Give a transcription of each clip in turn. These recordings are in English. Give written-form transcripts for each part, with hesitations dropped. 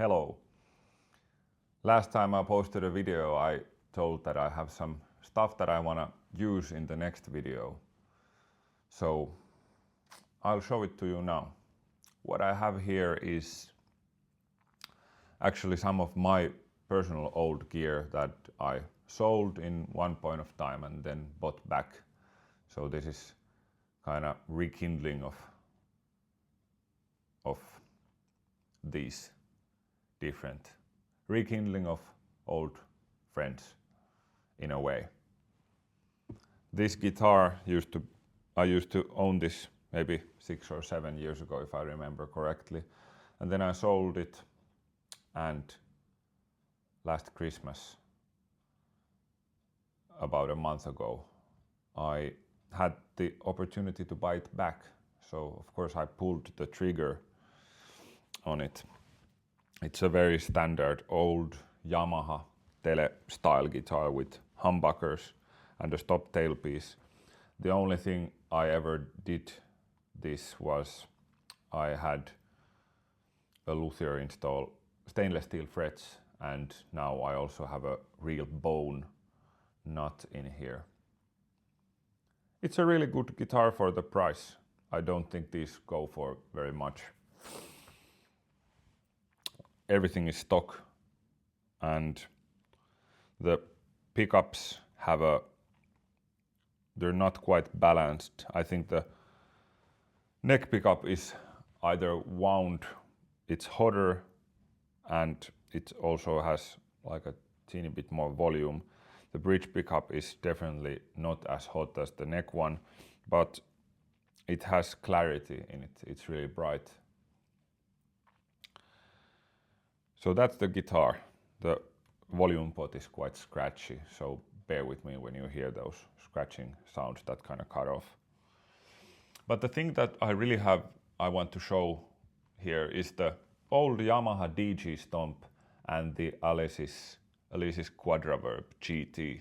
Hello. Last time I posted a video, I told that I have some stuff that I want to use in the next video. So I'll show it to you now. What I have here is actually some of my personal old gear that I sold in one point of time and then bought back. So this is kind of rekindling of these different rekindling of old friends in a way. This guitar I used to own this maybe 6 or 7 years ago if I remember correctly, and then I sold it, and last Christmas, about a month ago, I had the opportunity to buy it back. So of course I pulled the trigger on it. It's a very standard old Yamaha tele-style guitar with humbuckers and a stop tailpiece. The only thing I ever did this was I had a luthier install stainless steel frets, and now I also have a real bone nut in here. It's a really good guitar for the price. I don't think these go for very much. Everything is stock, and the pickups they're not quite balanced. I think the neck pickup is either wound, it's hotter, and it also has like a teeny bit more volume. The bridge pickup is definitely not as hot as the neck one, but it has clarity in it. It's really bright. So that's the guitar. The volume pot is quite scratchy, so bear with me when you hear those scratching sounds that kind of cut off. But the thing that I want to show here is the old Yamaha DG-Stomp and the Alesis Quadraverb GT.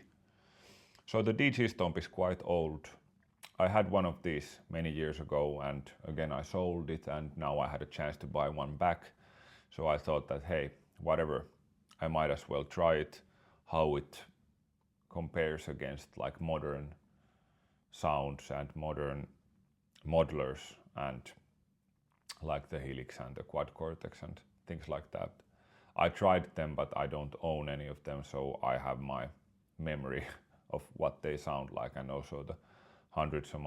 So the DG-Stomp is quite old. I had one of these many years ago, and again I sold it, and now I had a chance to buy one back. So I thought that, hey, whatever, I might as well try it, how it compares against like modern sounds and modern modelers and like the Helix and the Quad Cortex and things like that. I tried them, but I don't own any of them, so I have my memory of what they sound like, and also the hundreds of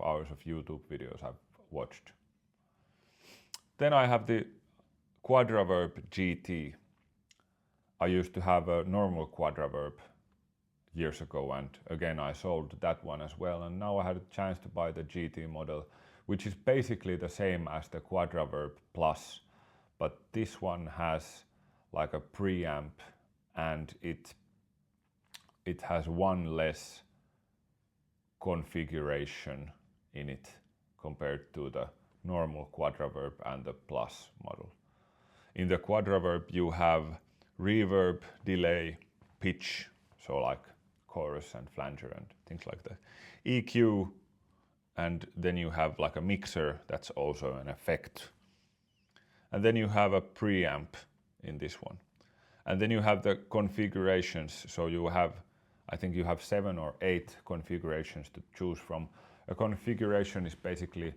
hours of YouTube videos I've watched. Then I have the Quadraverb GT. I used to have a normal Quadraverb years ago, and again I sold that one as well, and now I had a chance to buy the GT model, which is basically the same as the Quadraverb Plus, but this one has like a preamp, and it has one less configuration in it compared to the normal Quadraverb and the Plus model. In the Quadraverb you have reverb, delay, pitch, so like chorus and flanger and things like that, EQ, and then you have like a mixer that's also an effect. And then you have a preamp in this one. And then you have the configurations, so I think you have 7 or 8 configurations to choose from. A configuration is basically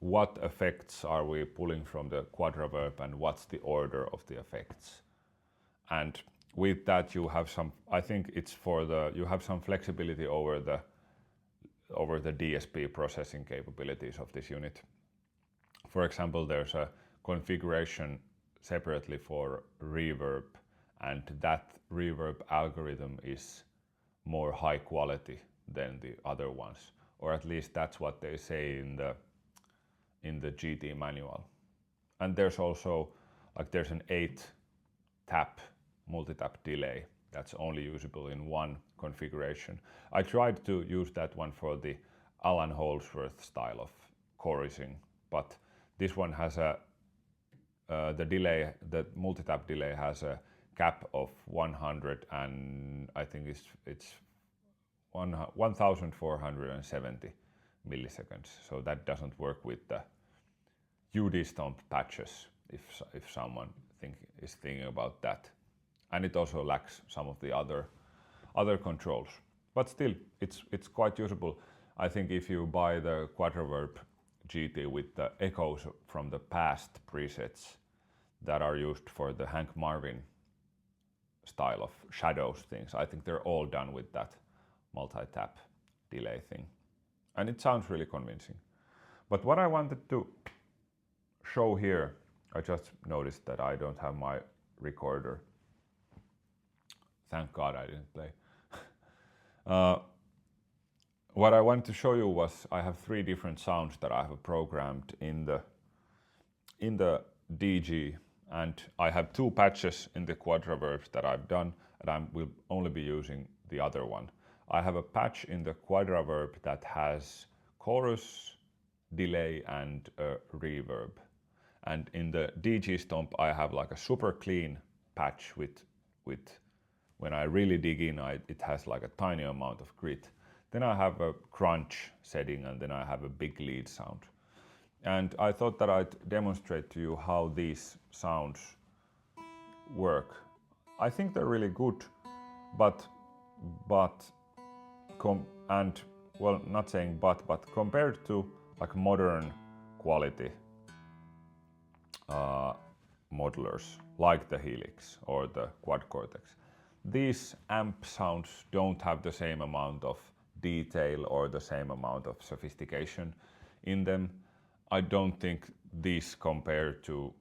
what effects are we pulling from the Quadraverb and what's the order of the effects. And with that you have some, I think it's you have some flexibility over the DSP processing capabilities of this unit. For example, there's a configuration separately for reverb, and that reverb algorithm is more high quality than the other ones, or at least that's what they say in the GT manual. And there's also there's an 8-tap multi-tap delay that's only usable in one configuration. I tried to use that one for the Alan Holdsworth style of chorusing, but this one has the multi-tap delay has a cap of 100, and I think it's 1470 milliseconds. So that doesn't work with the UD Stomp patches. if someone is thinking about that. And it also lacks some of the other controls. But still, it's quite usable. I think if you buy the Quadraverb GT with the echoes from the past presets that are used for the Hank Marvin style of shadows things, I think they're all done with that multi-tap delay thing. And it sounds really convincing. But what I wanted to show here, I just noticed that I don't have my recorder. Thank God I didn't play. What I wanted to show you was I have 3 different sounds that I have programmed in the DG, and I have 2 patches in the Quadraverbs that I've done, and I will only be using the other one. I have a patch in the Quadraverb that has chorus, delay and reverb. And in the DG-Stomp I have like a super clean patch with when I really dig in, it has like a tiny amount of grit. Then I have a crunch setting, and then I have a big lead sound. And I thought that I'd demonstrate to you how these sounds work. I think they're really good, but not saying but compared to like modern quality modelers like the Helix or the Quad Cortex, these amp sounds don't have the same amount of detail or the same amount of sophistication in them. I don't think these compare to,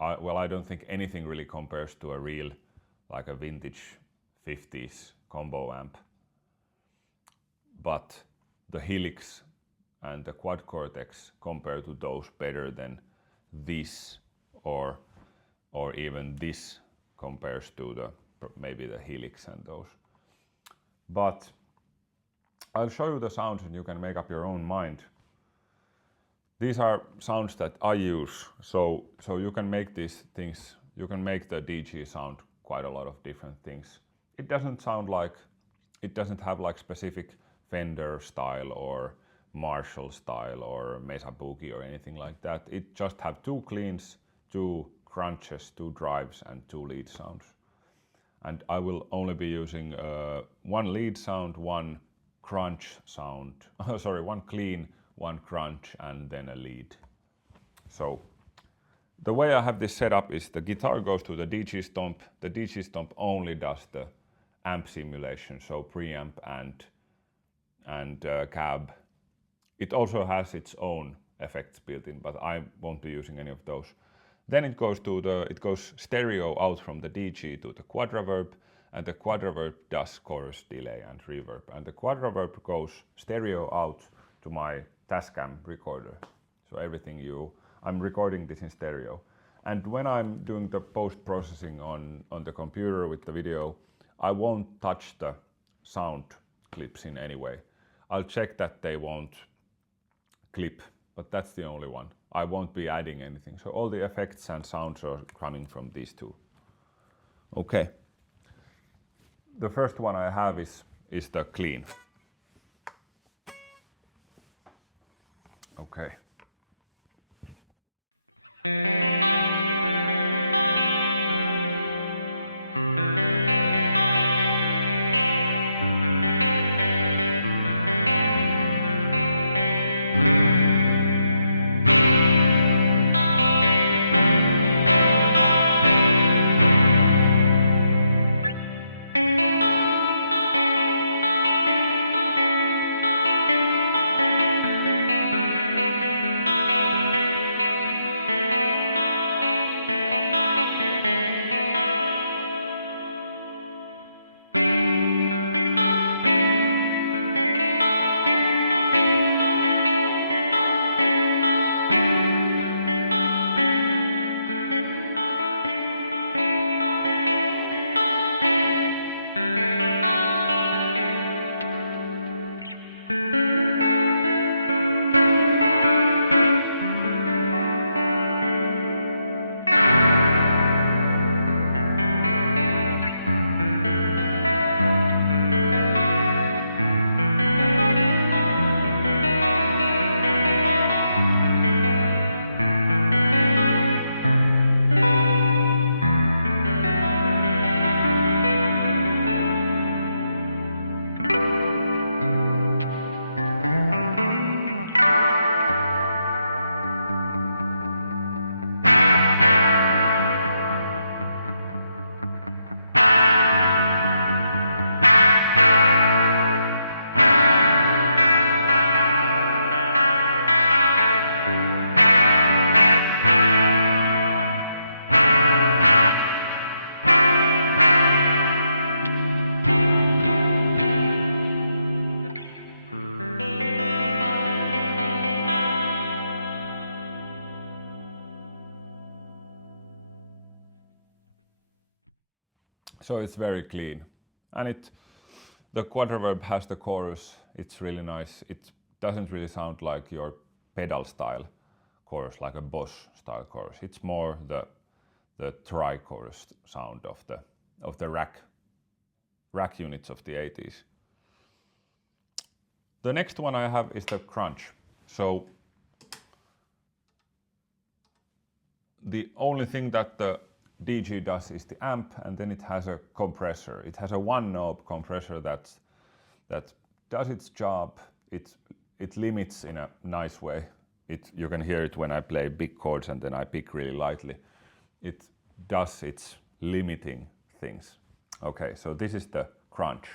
I don't think anything really compares to a real, like a vintage 50s combo amp. But the Helix and the Quad Cortex compare to those better than this, or even this compares to maybe the Helix and those. But I'll show you the sounds and you can make up your own mind. These are sounds that I use, so you can make these things, you can make the DG sound quite a lot of different things. It doesn't sound like, it doesn't have like specific Fender style or Marshall style or Mesa Boogie or anything like that. It just have 2 cleans, 2 crunches, 2 drives and 2 lead sounds. And I will only be using 1 lead sound, 1 crunch sound, sorry, 1 clean, 1 crunch and then a lead. So the way I have this set up is the guitar goes to the DG-Stomp. The DG-Stomp only does the amp simulation, so preamp and cab. It also has its own effects built in, but I won't be using any of those. Then it goes stereo out from the DG to the Quadraverb, and the Quadraverb does chorus, delay and reverb. And the Quadraverb goes stereo out to my Tascam recorder. So I'm recording this in stereo. And when I'm doing the post-processing on the computer with the video, I won't touch the sound clips in any way. I'll check that they won't clip, but that's the only one. I won't be adding anything. So all the effects and sounds are coming from these 2. Okay. The first one I have is the clean. Okay. So it's very clean. And the Quadraverb has the chorus, it's really nice. It doesn't really sound like your pedal style chorus, like a Boss style chorus. It's more the tri-chorus sound of the rack units of the 80s. The next one I have is the crunch. So the only thing that the DG does is the amp, and then it has a compressor. It has a one knob compressor that does its job. It limits in a nice way. You can hear it when I play big chords and then I pick really lightly. It does its limiting things. Okay, so this is the crunch.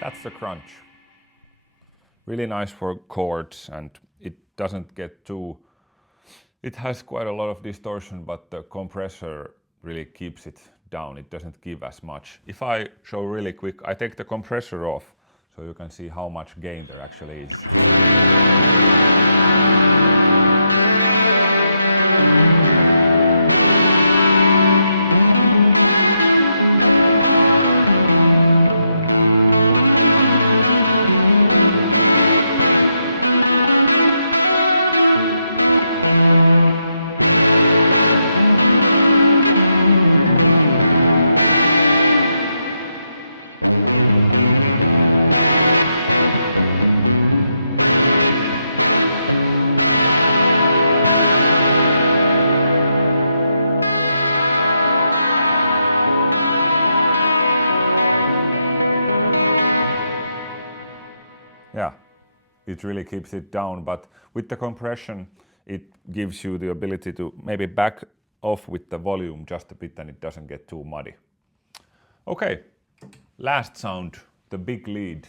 That's the crunch. Really nice for chords, and it doesn't get too... It has quite a lot of distortion, but the compressor really keeps it down. It doesn't give as much. If I show really quick, I take the compressor off so you can see how much gain there actually is. Yeah, it really keeps it down, but with the compression it gives you the ability to maybe back off with the volume just a bit and it doesn't get too muddy. Okay, last sound, the big lead.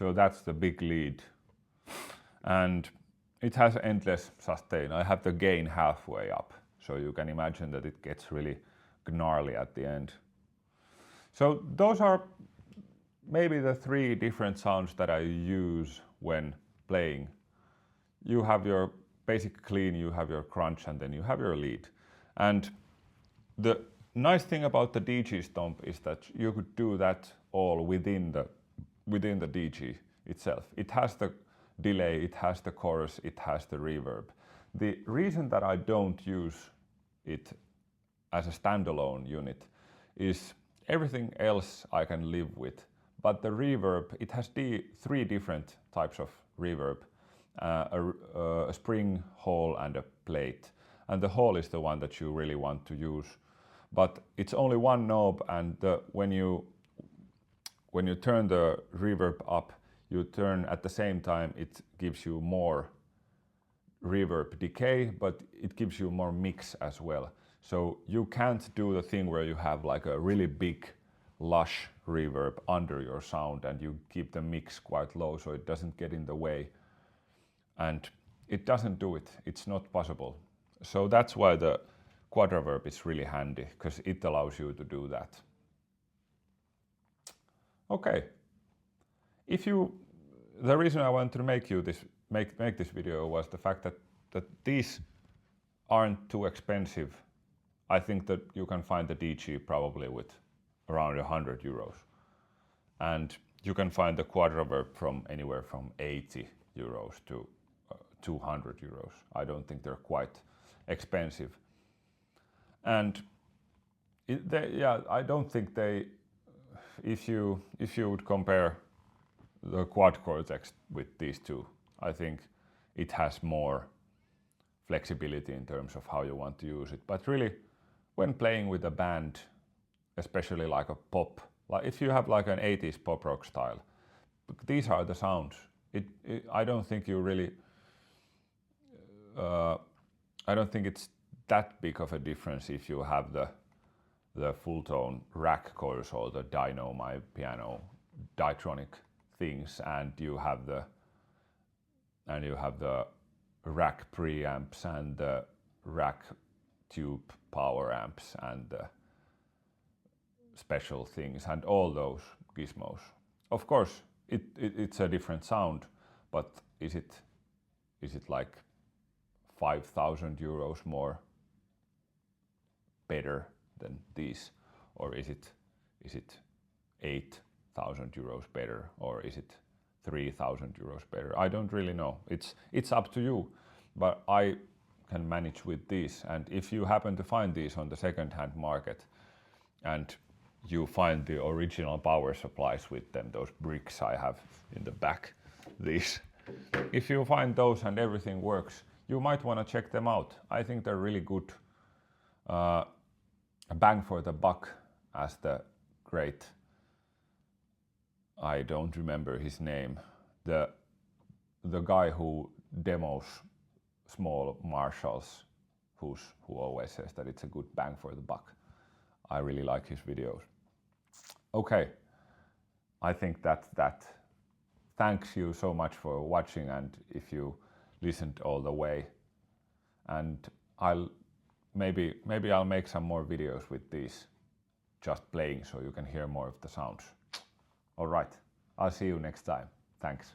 So that's the big lead. And it has endless sustain. I have the gain halfway up, so you can imagine that it gets really gnarly at the end. So those are maybe the three different sounds that I use when playing. You have your basic clean, you have your crunch, and then you have your lead. And the nice thing about the DG-Stomp is that you could do that all within the DG itself. It has the delay, it has the chorus, it has the reverb. The reason that I don't use it as a standalone unit is everything else I can live with, but the reverb, it has three different types of reverb, a spring, hall and a plate. And the hall is the one that you really want to use, but it's only one knob, and when you turn the reverb up, you turn at the same time, it gives you more reverb decay, but it gives you more mix as well. So you can't do the thing where you have like a really big lush reverb under your sound and you keep the mix quite low so it doesn't get in the way. And it doesn't do it, it's not possible. So that's why the Quadraverb is really handy, because it allows you to do that. Okay. The reason I wanted to make this video was the fact that these aren't too expensive. I think that you can find the DG probably with around 100 euros. And you can find the Quadraverb from anywhere from 80 euros to 200 euros. I don't think they're quite expensive. And I don't think they, if you would compare the Quad Cortex with these two, I think it has more flexibility in terms of how you want to use it. But really, when playing with a band, especially like a pop, like if you have like an 80s pop rock style, these are the sounds. I don't think you really, I don't think it's that big of a difference if you have the full tone rack chorus or the dyno, my piano, diatronic things, and you have the rack preamps and the rack tube power amps and the special things and all those gizmos. Of course, it's a different sound, but is it like 5,000 euros more better than these, or is it 8,000 euros better, or is it 3,000 euros better? I don't really know. It's up to you, but I can manage with these. And if you happen to find these on the second-hand market and you find the original power supplies with them, those bricks I have in the back, these, if you find those and everything works, you might want to check them out. I think they're really good bang for the buck, as the great, I don't remember his name, the guy who demos small Marshalls, who always says that it's a good bang for the buck. I really like his videos. Okay, I think that's that. Thanks you so much for watching, and if you listened all the way, and maybe I'll make some more videos with these, just playing, so you can hear more of the sounds. All right, I'll see you next time. Thanks.